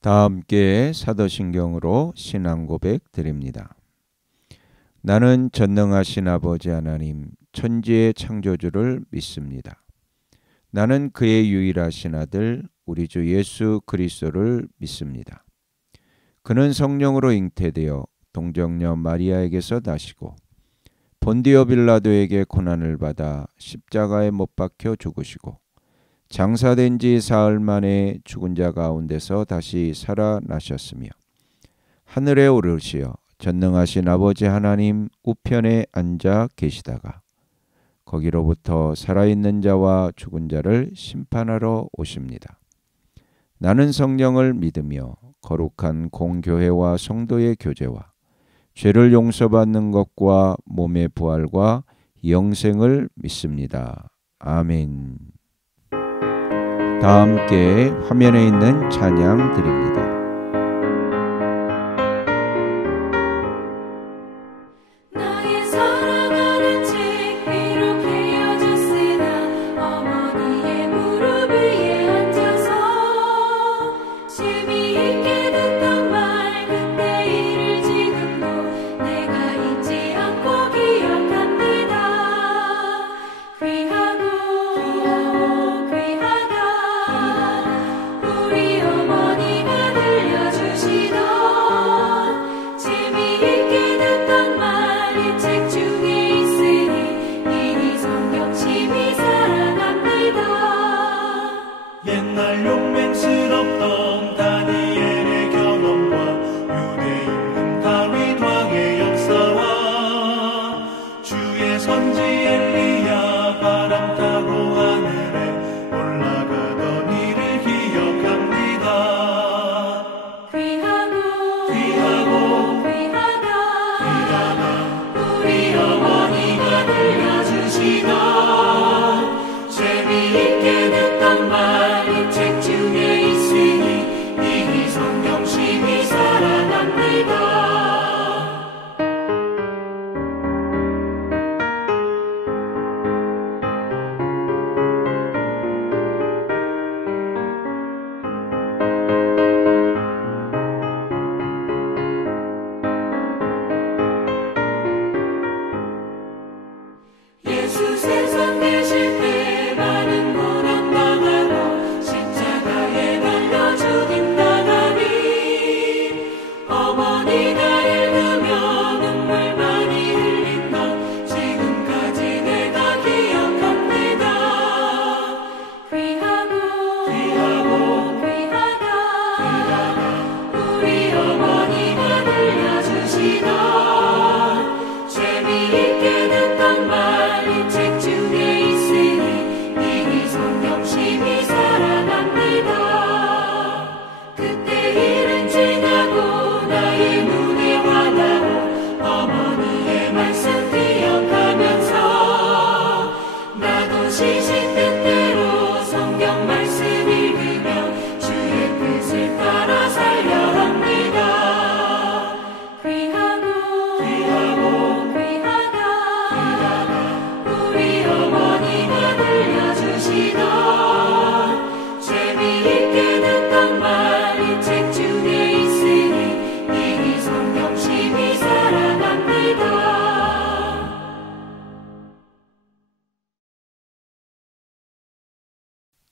다 함께 사도신경으로 신앙 고백 드립니다. 나는 전능하신 아버지 하나님 천지의 창조주를 믿습니다. 나는 그의 유일하신 아들 우리 주 예수 그리스도를 믿습니다. 그는 성령으로 잉태되어 동정녀 마리아에게서 나시고 본디오 빌라도에게 고난을 받아 십자가에 못 박혀 죽으시고 장사된 지 사흘 만에 죽은 자 가운데서 다시 살아나셨으며 하늘에 오르시어 전능하신 아버지 하나님 우편에 앉아 계시다가 거기로부터 살아있는 자와 죽은 자를 심판하러 오십니다. 나는 성령을 믿으며 거룩한 공교회와 성도의 교제와 죄를 용서받는 것과 몸의 부활과 영생을 믿습니다. 아멘. 다 함께 화면에 있는 찬양 드립니다.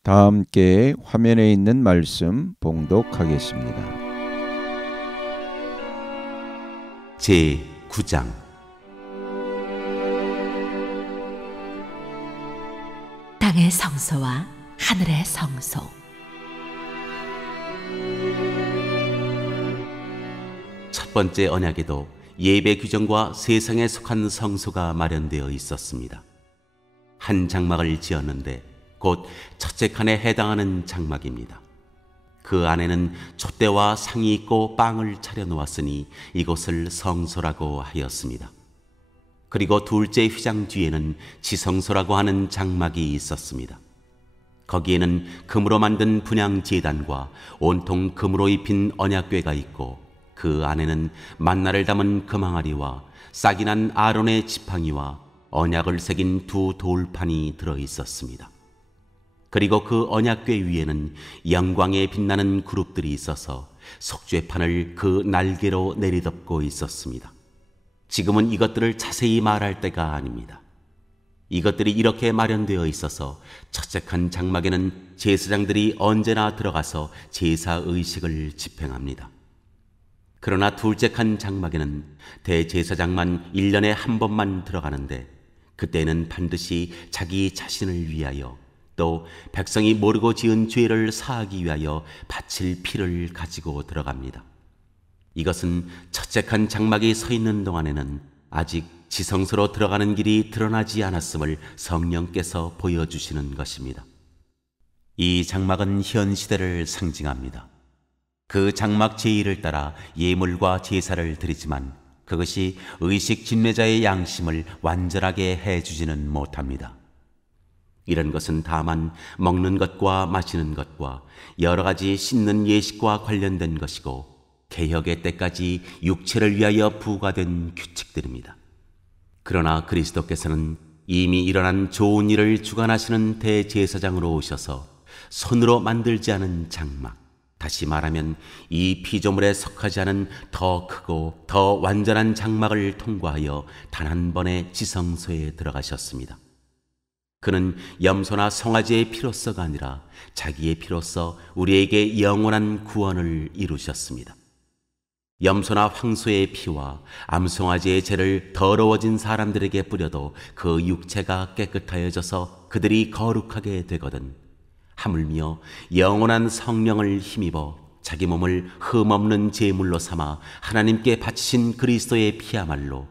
다 함께 화면에 있는 말씀 봉독하겠습니다. 제9장 땅의 성소와 하늘의 성소. 첫 번째 언약에도 예배 규정과 세상에 속한 성소가 마련되어 있었습니다. 한 장막을 지었는데 곧 첫째 칸에 해당하는 장막입니다. 그 안에는 촛대와 상이 있고 빵을 차려 놓았으니 이곳을 성소라고 하였습니다. 그리고 둘째 휘장 뒤에는 지성소라고 하는 장막이 있었습니다. 거기에는 금으로 만든 분향 제단과 온통 금으로 입힌 언약궤가 있고 그 안에는 만나를 담은 금항아리와 싹이 난 아론의 지팡이와 언약을 새긴 두 돌판이 들어 있었습니다. 그리고 그 언약궤 위에는 영광에 빛나는 그룹들이 있어서 속죄판을 그 날개로 내리덮고 있었습니다. 지금은 이것들을 자세히 말할 때가 아닙니다. 이것들이 이렇게 마련되어 있어서 첫째 칸 장막에는 제사장들이 언제나 들어가서 제사 의식을 집행합니다. 그러나 둘째 칸 장막에는 대제사장만 1년에 한 번만 들어가는데 그때는 반드시 자기 자신을 위하여 또 백성이 모르고 지은 죄를 사하기 위하여 바칠 피를 가지고 들어갑니다. 이것은 첫째 칸 장막이 서 있는 동안에는 아직 지성소로 들어가는 길이 드러나지 않았음을 성령께서 보여주시는 것입니다. 이 장막은 현 시대를 상징합니다. 그 장막 제1을 따라 예물과 제사를 드리지만 그것이 의식 진례자의 양심을 완전하게 해주지는 못합니다. 이런 것은 다만 먹는 것과 마시는 것과 여러 가지 씻는 예식과 관련된 것이고 개혁의 때까지 육체를 위하여 부과된 규칙들입니다. 그러나 그리스도께서는 이미 일어난 좋은 일을 주관하시는 대제사장으로 오셔서 손으로 만들지 않은 장막, 다시 말하면 이 피조물에 속하지 않은 더 크고 더 완전한 장막을 통과하여 단 한 번의 지성소에 들어가셨습니다. 그는 염소나 송아지의 피로서가 아니라 자기의 피로서 우리에게 영원한 구원을 이루셨습니다. 염소나 황소의 피와 암송아지의 죄를 더러워진 사람들에게 뿌려도 그 육체가 깨끗하여져서 그들이 거룩하게 되거든 하물며 영원한 성령을 힘입어 자기 몸을 흠없는 제물로 삼아 하나님께 바치신 그리스도의 피야말로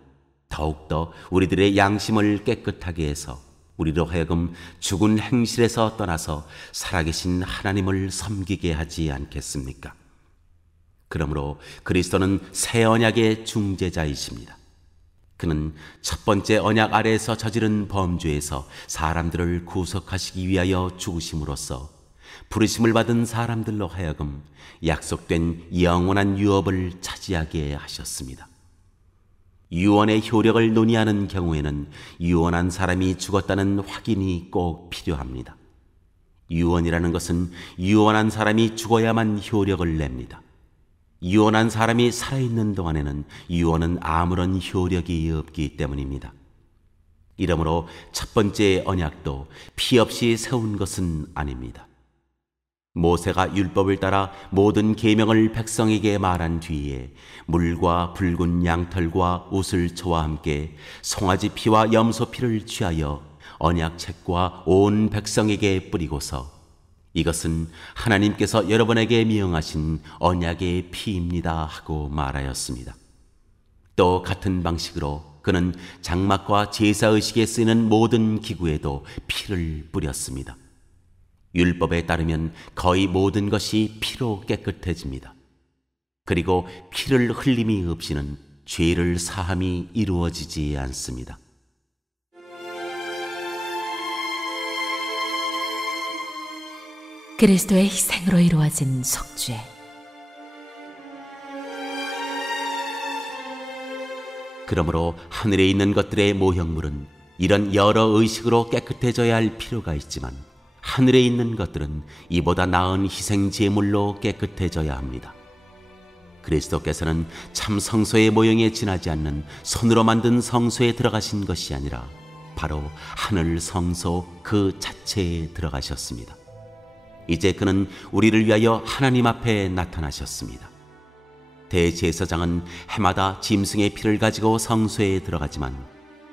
더욱더 우리들의 양심을 깨끗하게 해서 우리로 하여금 죽은 행실에서 떠나서 살아계신 하나님을 섬기게 하지 않겠습니까? 그러므로 그리스도는 새 언약의 중재자이십니다. 그는 첫 번째 언약 아래에서 저지른 범죄에서 사람들을 구속하시기 위하여 죽으심으로써 부르심을 받은 사람들로 하여금 약속된 영원한 유업을 차지하게 하셨습니다. 유언의 효력을 논의하는 경우에는 유언한 사람이 죽었다는 확인이 꼭 필요합니다. 유언이라는 것은 유언한 사람이 죽어야만 효력을 냅니다. 유언한 사람이 살아있는 동안에는 유언은 아무런 효력이 없기 때문입니다. 이러므로 첫 번째 언약도 피 없이 세운 것은 아닙니다. 모세가 율법을 따라 모든 계명을 백성에게 말한 뒤에 물과 붉은 양털과 우슬초와 함께 송아지 피와 염소 피를 취하여 언약책과 온 백성에게 뿌리고서 이것은 하나님께서 여러분에게 명하신 언약의 피입니다 하고 말하였습니다. 또 같은 방식으로 그는 장막과 제사의식에 쓰이는 모든 기구에도 피를 뿌렸습니다. 율법에 따르면 거의 모든 것이 피로 깨끗해집니다. 그리고 피를 흘림이 없이는 죄를 사함이 이루어지지 않습니다. 그리스도의 희생으로 이루어진 속죄. 그러므로 하늘에 있는 것들의 모형물은 이런 여러 의식으로 깨끗해져야 할 필요가 있지만 하늘에 있는 것들은 이보다 나은 희생 제물로 깨끗해져야 합니다. 그리스도께서는 참 성소의 모형에 지나지 않는 손으로 만든 성소에 들어가신 것이 아니라 바로 하늘 성소 그 자체에 들어가셨습니다. 이제 그는 우리를 위하여 하나님 앞에 나타나셨습니다. 대제사장은 해마다 짐승의 피를 가지고 성소에 들어가지만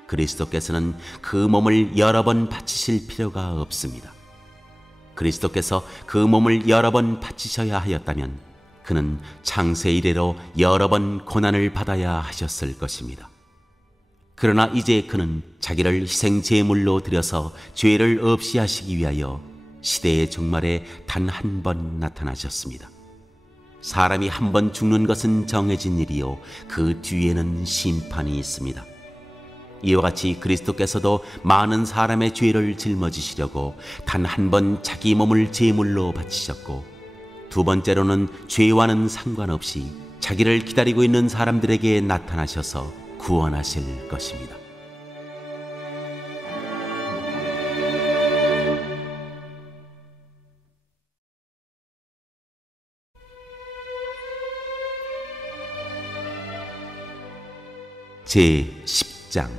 그리스도께서는 그 몸을 여러 번 바치실 필요가 없습니다. 그리스도께서 그 몸을 여러 번 바치셔야 하였다면 그는 창세 이래로 여러 번 고난을 받아야 하셨을 것입니다. 그러나 이제 그는 자기를 희생 제물로 드려서 죄를 없이 하시기 위하여 시대의 종말에 단 한 번 나타나셨습니다. 사람이 한 번 죽는 것은 정해진 일이요 그 뒤에는 심판이 있습니다. 이와 같이 그리스도께서도 많은 사람의 죄를 짊어지시려고 단 한 번 자기 몸을 제물로 바치셨고 두 번째로는 죄와는 상관없이 자기를 기다리고 있는 사람들에게 나타나셔서 구원하실 것입니다. 제10장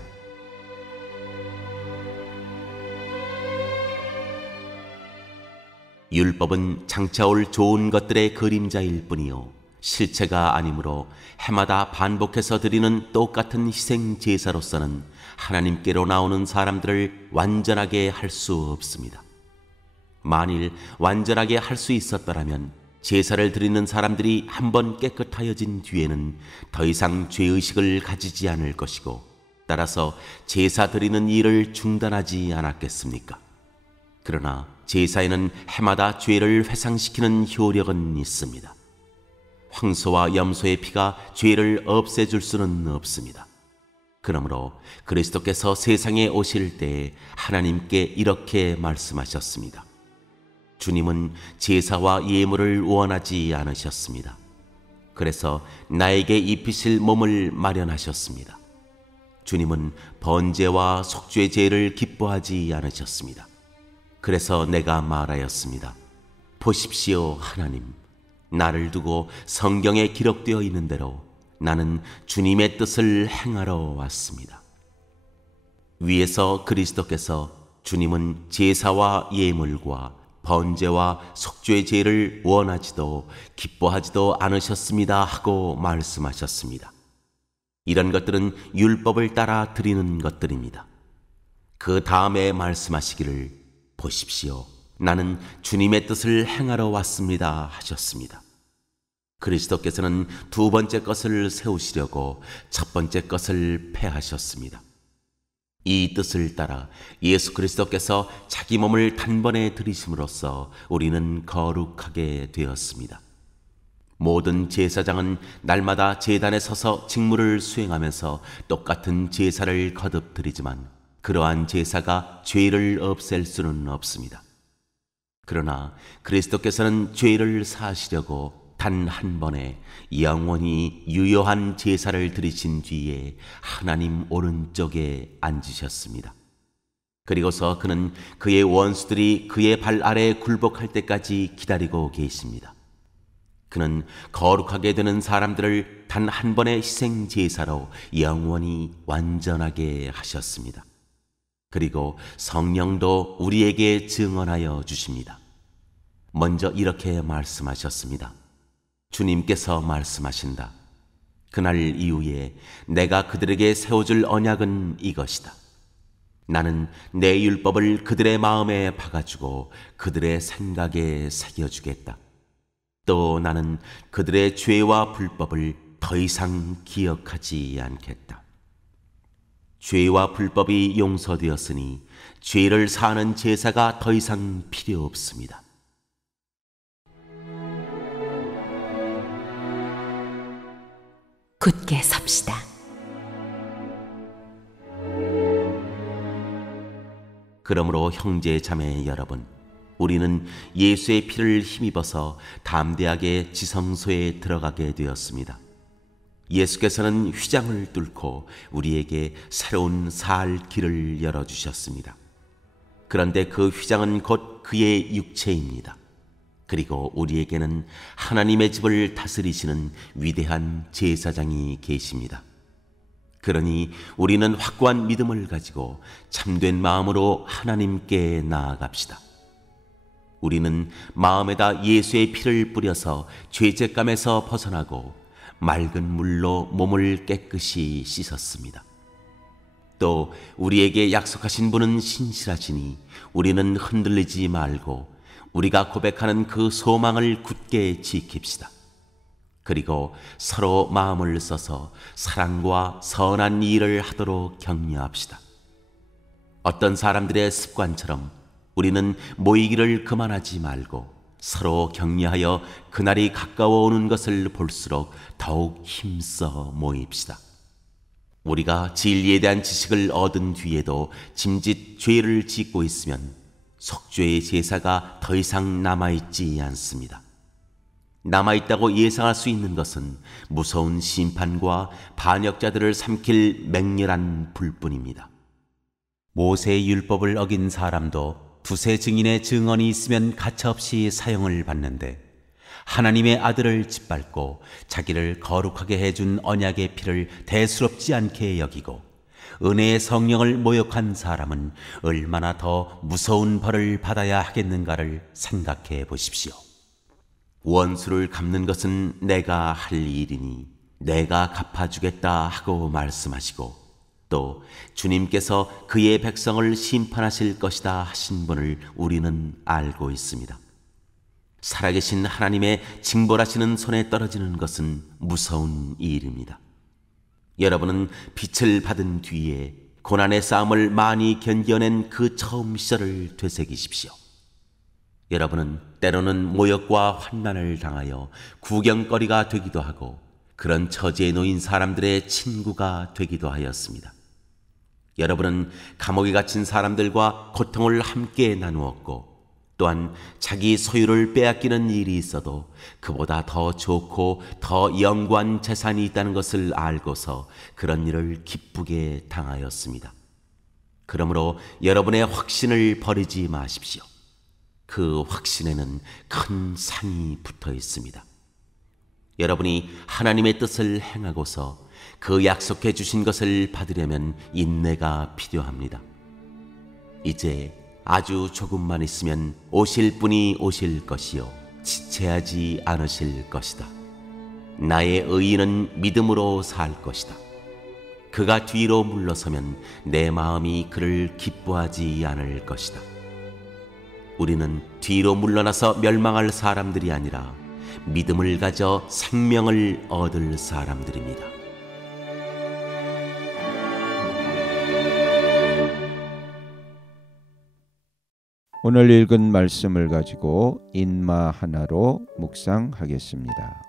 율법은 장차 올 좋은 것들의 그림자일 뿐이요 실체가 아니므로 해마다 반복해서 드리는 똑같은 희생 제사로서는 하나님께로 나오는 사람들을 완전하게 할 수 없습니다. 만일 완전하게 할 수 있었더라면 제사를 드리는 사람들이 한번 깨끗하여진 뒤에는 더 이상 죄의식을 가지지 않을 것이고 따라서 제사 드리는 일을 중단하지 않았겠습니까? 그러나 제사에는 해마다 죄를 회상시키는 효력은 있습니다. 황소와 염소의 피가 죄를 없애줄 수는 없습니다. 그러므로 그리스도께서 세상에 오실 때에 하나님께 이렇게 말씀하셨습니다. 주님은 제사와 예물을 원하지 않으셨습니다. 그래서 나에게 입히실 몸을 마련하셨습니다. 주님은 번제와 속죄 제를 기뻐하지 않으셨습니다. 그래서 내가 말하였습니다. 보십시오, 하나님. 나를 두고 성경에 기록되어 있는 대로 나는 주님의 뜻을 행하러 왔습니다. 위에서 그리스도께서 주님은 제사와 예물과 번제와 속죄 제를 원하지도 기뻐하지도 않으셨습니다 하고 말씀하셨습니다. 이런 것들은 율법을 따라 드리는 것들입니다. 그 다음에 말씀하시기를 보십시오. 나는 주님의 뜻을 행하러 왔습니다 하셨습니다. 그리스도께서는 두 번째 것을 세우시려고 첫 번째 것을 폐하셨습니다. 이 뜻을 따라 예수 그리스도께서 자기 몸을 단번에 들이심으로써 우리는 거룩하게 되었습니다. 모든 제사장은 날마다 제단에 서서 직무를 수행하면서 똑같은 제사를 거듭 드리지만 그러한 제사가 죄를 없앨 수는 없습니다. 그러나 그리스도께서는 죄를 사하시려고 단 한 번에 영원히 유효한 제사를 드리신 뒤에 하나님 오른쪽에 앉으셨습니다. 그리고서 그는 그의 원수들이 그의 발 아래에 굴복할 때까지 기다리고 계십니다. 그는 거룩하게 되는 사람들을 단 한 번의 희생 제사로 영원히 완전하게 하셨습니다. 그리고 성령도 우리에게 증언하여 주십니다. 먼저 이렇게 말씀하셨습니다. 주님께서 말씀하신다. 그날 이후에 내가 그들에게 세워줄 언약은 이것이다. 나는 내 율법을 그들의 마음에 박아주고 그들의 생각에 새겨주겠다. 또 나는 그들의 죄와 불법을 더 이상 기억하지 않겠다. 죄와 불법이 용서되었으니 죄를 사하는 제사가 더 이상 필요 없습니다. 굳게 섭시다. 그러므로 형제 자매 여러분, 우리는 예수의 피를 힘입어서 담대하게 지성소에 들어가게 되었습니다. 예수께서는 휘장을 뚫고 우리에게 새로운 살 길을 열어주셨습니다. 그런데 그 휘장은 곧 그의 육체입니다. 그리고 우리에게는 하나님의 집을 다스리시는 위대한 제사장이 계십니다. 그러니 우리는 확고한 믿음을 가지고 참된 마음으로 하나님께 나아갑시다. 우리는 마음에다 예수의 피를 뿌려서 죄책감에서 벗어나고 맑은 물로 몸을 깨끗이 씻었습니다. 또 우리에게 약속하신 분은 신실하시니 우리는 흔들리지 말고 우리가 고백하는 그 소망을 굳게 지킵시다. 그리고 서로 마음을 써서 사랑과 선한 일을 하도록 격려합시다. 어떤 사람들의 습관처럼 우리는 모이기를 그만하지 말고 서로 격려하여 그날이 가까워 오는 것을 볼수록 더욱 힘써 모입시다. 우리가 진리에 대한 지식을 얻은 뒤에도 짐짓 죄를 짓고 있으면 속죄의 제사가 더 이상 남아있지 않습니다. 남아있다고 예상할 수 있는 것은 무서운 심판과 반역자들을 삼킬 맹렬한 불뿐입니다. 모세의 율법을 어긴 사람도 두세 증인의 증언이 있으면 가차없이 사형을 받는데 하나님의 아들을 짓밟고 자기를 거룩하게 해준 언약의 피를 대수롭지 않게 여기고 은혜의 성령을 모욕한 사람은 얼마나 더 무서운 벌을 받아야 하겠는가를 생각해 보십시오. 원수를 갚는 것은 내가 할 일이니 내가 갚아주겠다 하고 말씀하시고, 또 주님께서 그의 백성을 심판하실 것이다 하신 분을 우리는 알고 있습니다. 살아계신 하나님의 징벌하시는 손에 떨어지는 것은 무서운 일입니다. 여러분은 빛을 받은 뒤에 고난의 싸움을 많이 견뎌낸 그 처음 시절을 되새기십시오. 여러분은 때로는 모욕과 환난을 당하여 구경거리가 되기도 하고 그런 처지에 놓인 사람들의 친구가 되기도 하였습니다. 여러분은 감옥에 갇힌 사람들과 고통을 함께 나누었고, 또한 자기 소유를 빼앗기는 일이 있어도 그보다 더 좋고 더 영구한 재산이 있다는 것을 알고서 그런 일을 기쁘게 당하였습니다. 그러므로 여러분의 확신을 버리지 마십시오. 그 확신에는 큰 상이 붙어 있습니다. 여러분이 하나님의 뜻을 행하고서 그 약속해 주신 것을 받으려면 인내가 필요합니다. 이제 아주 조금만 있으면 오실 분이 오실 것이요 지체하지 않으실 것이다. 나의 의인은 믿음으로 살 것이다. 그가 뒤로 물러서면 내 마음이 그를 기뻐하지 않을 것이다. 우리는 뒤로 물러나서 멸망할 사람들이 아니라 믿음을 가져 생명을 얻을 사람들입니다. 오늘 읽은 말씀을 가지고 인마 하나로 묵상하겠습니다.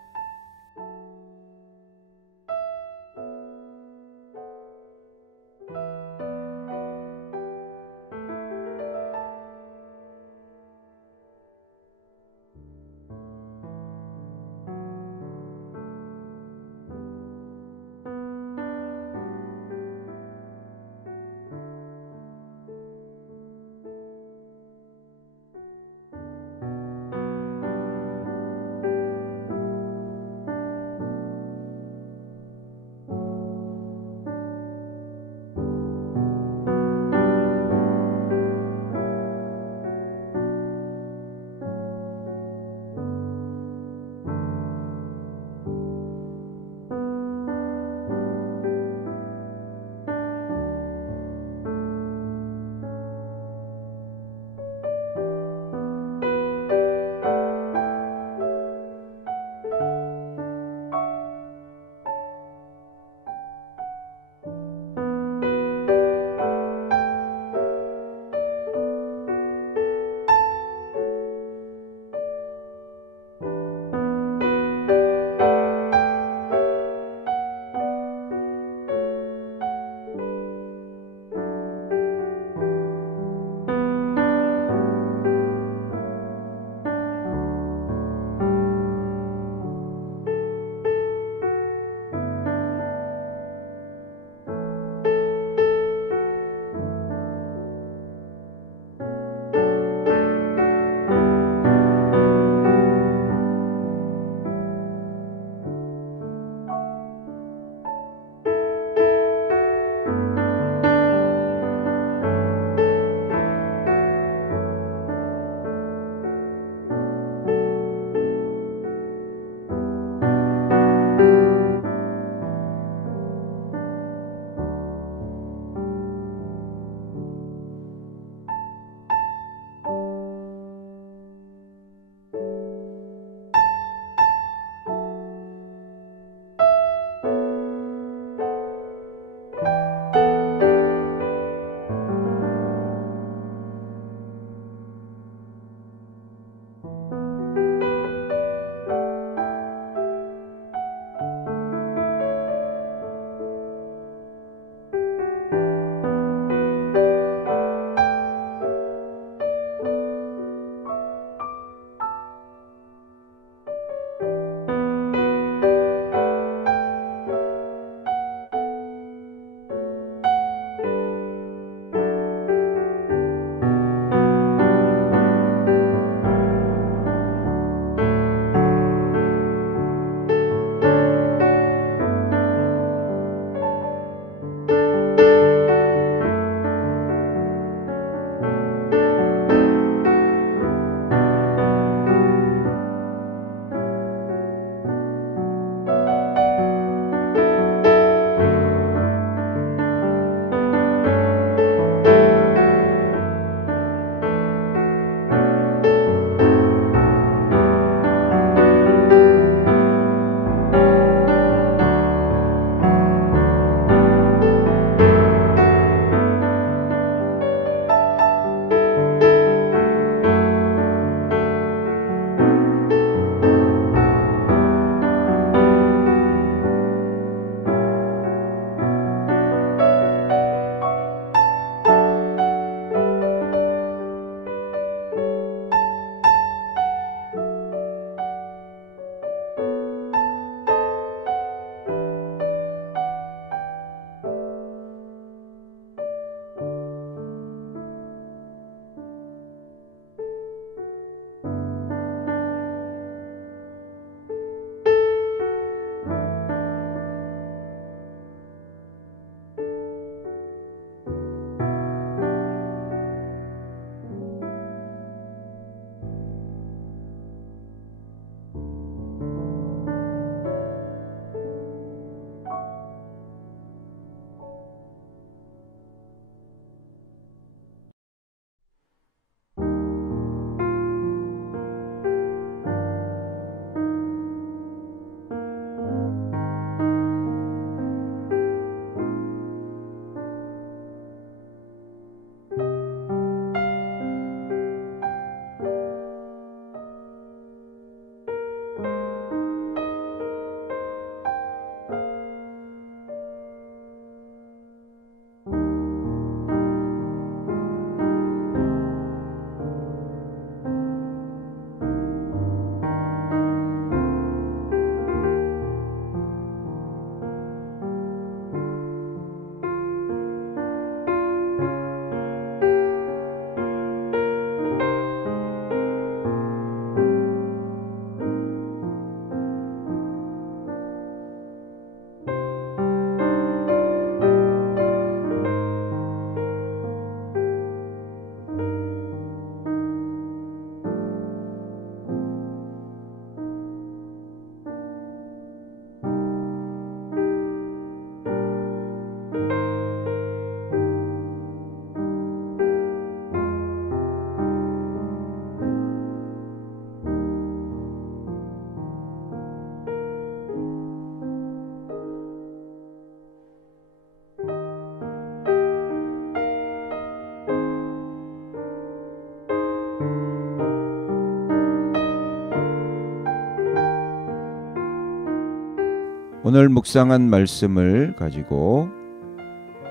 오늘 묵상한 말씀을 가지고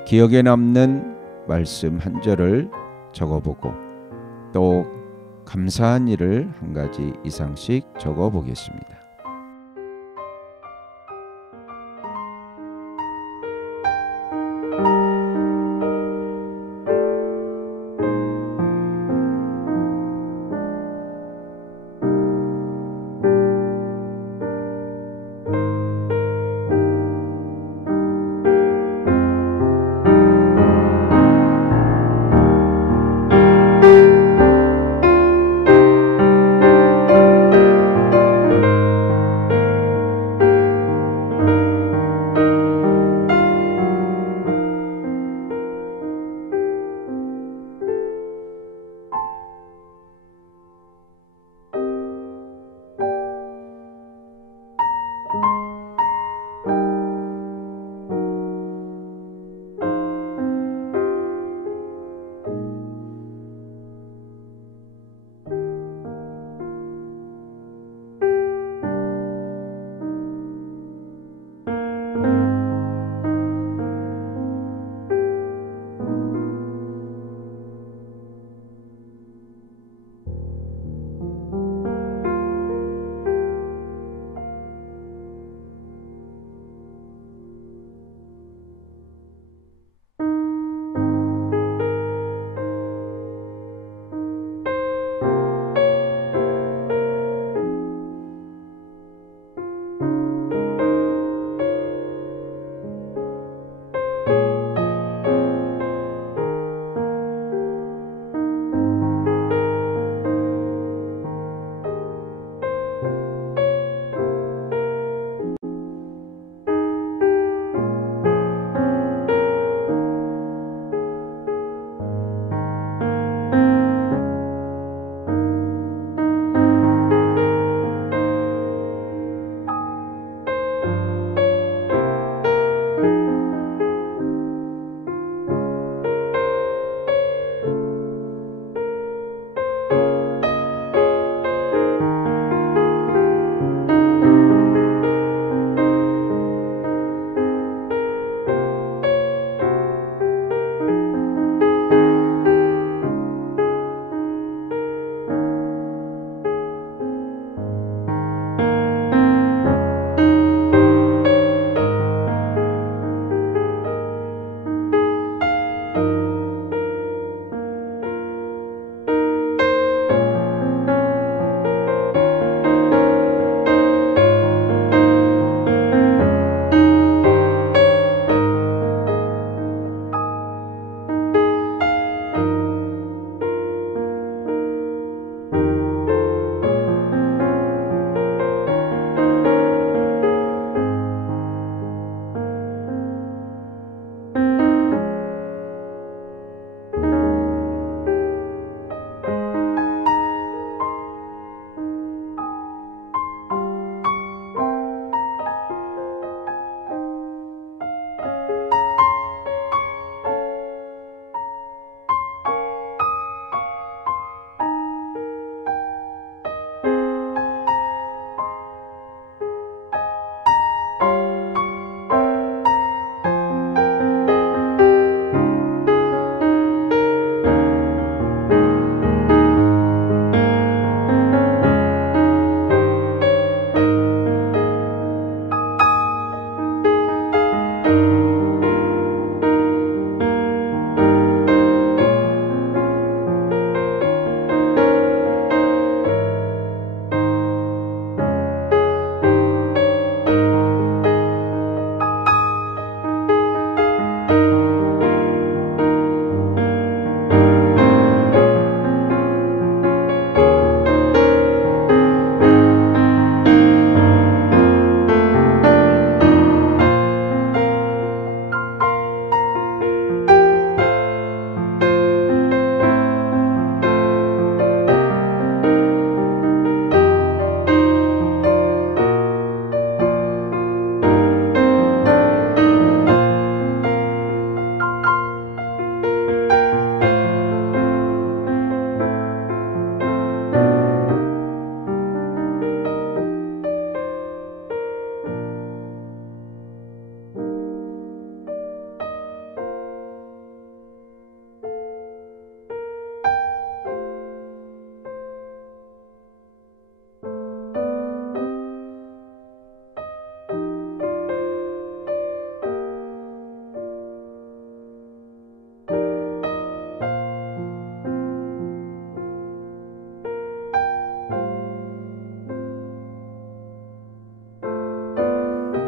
기억에 남는 말씀 한 절을 적어보고 또 감사한 일을 한 가지 이상씩 적어보겠습니다.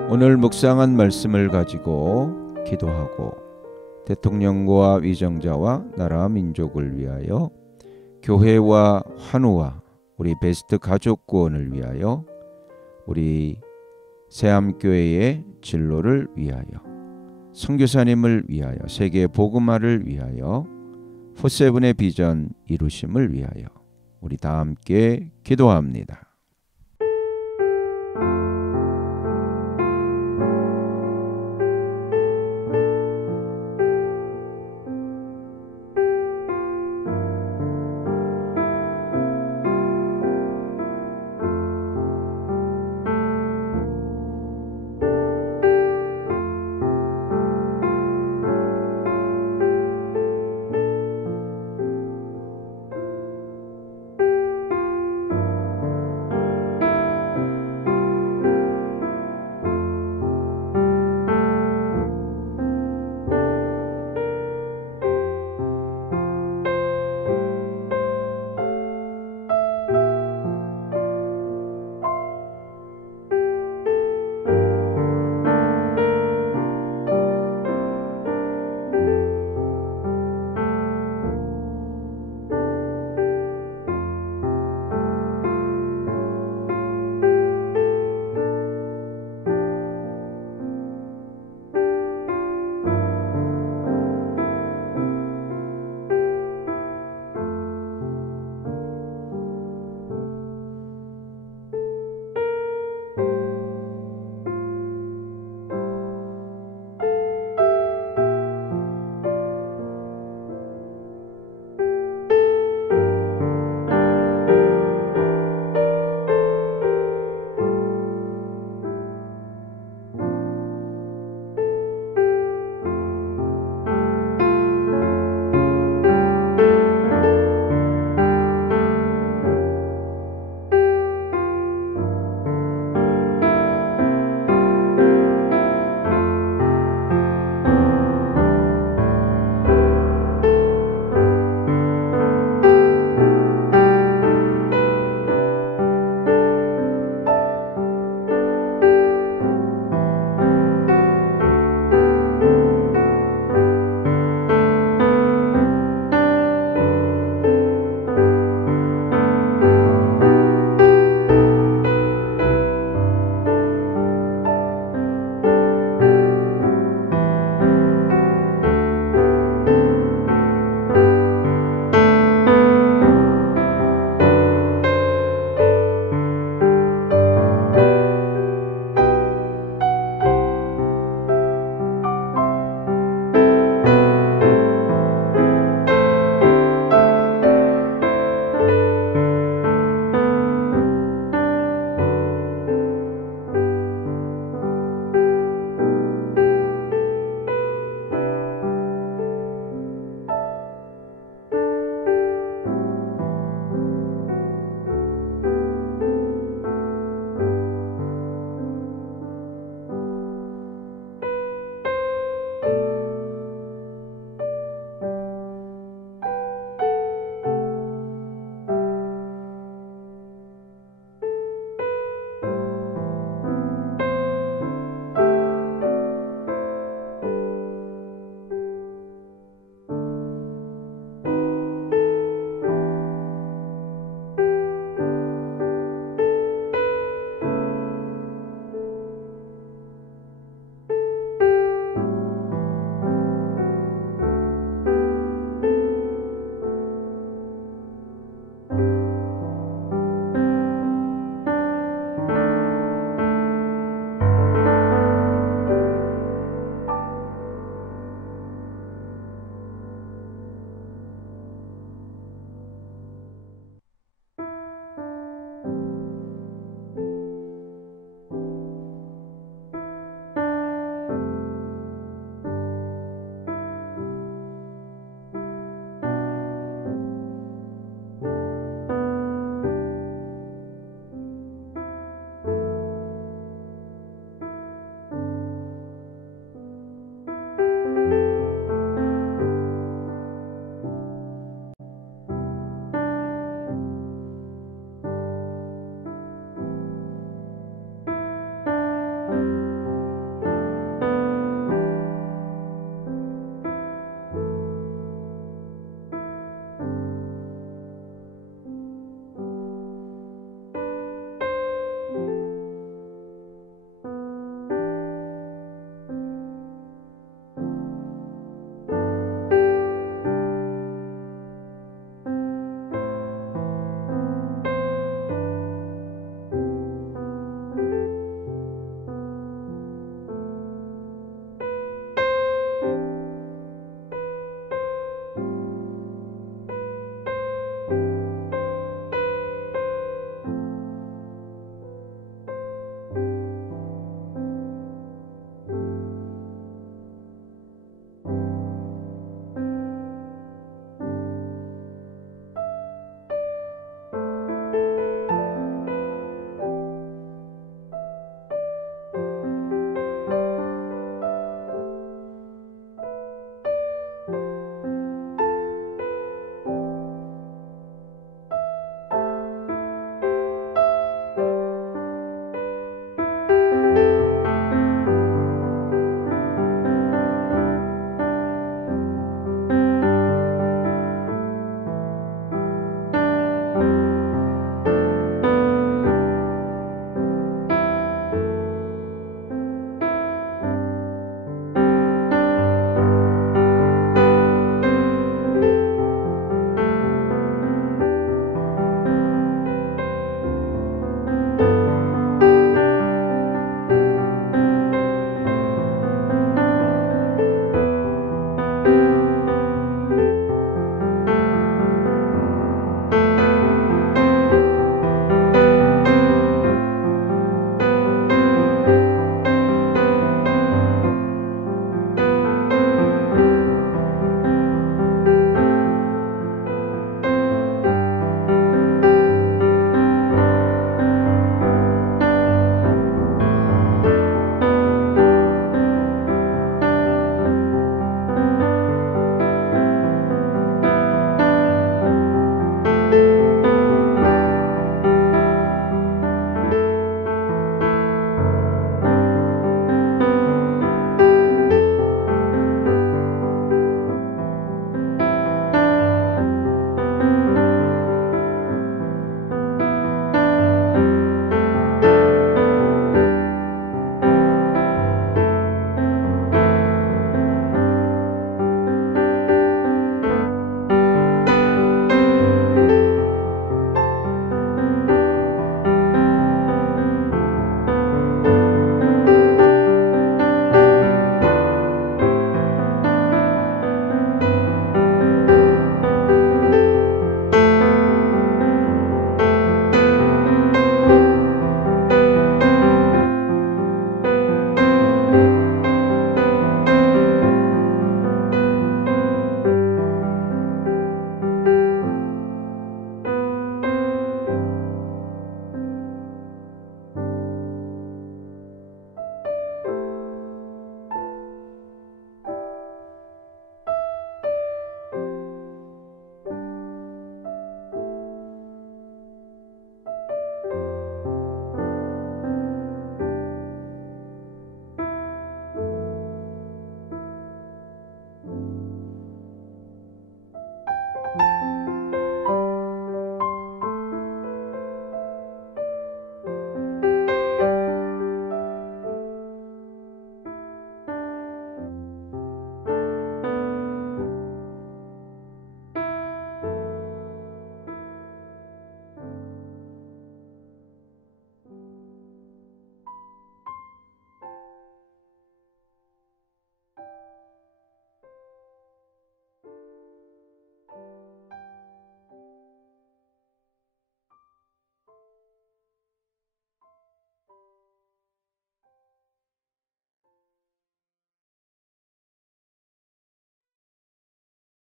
오늘 묵상한 말씀을 가지고 기도하고 대통령과 위정자와 나라 민족을 위하여 교회와 환우와 우리 베스트 가족 구원을 위하여 우리 새암교회의 진로를 위하여 선교사님을 위하여 세계 복음화를 위하여 포세븐의 비전 이루심을 위하여 우리 다 함께 기도합니다.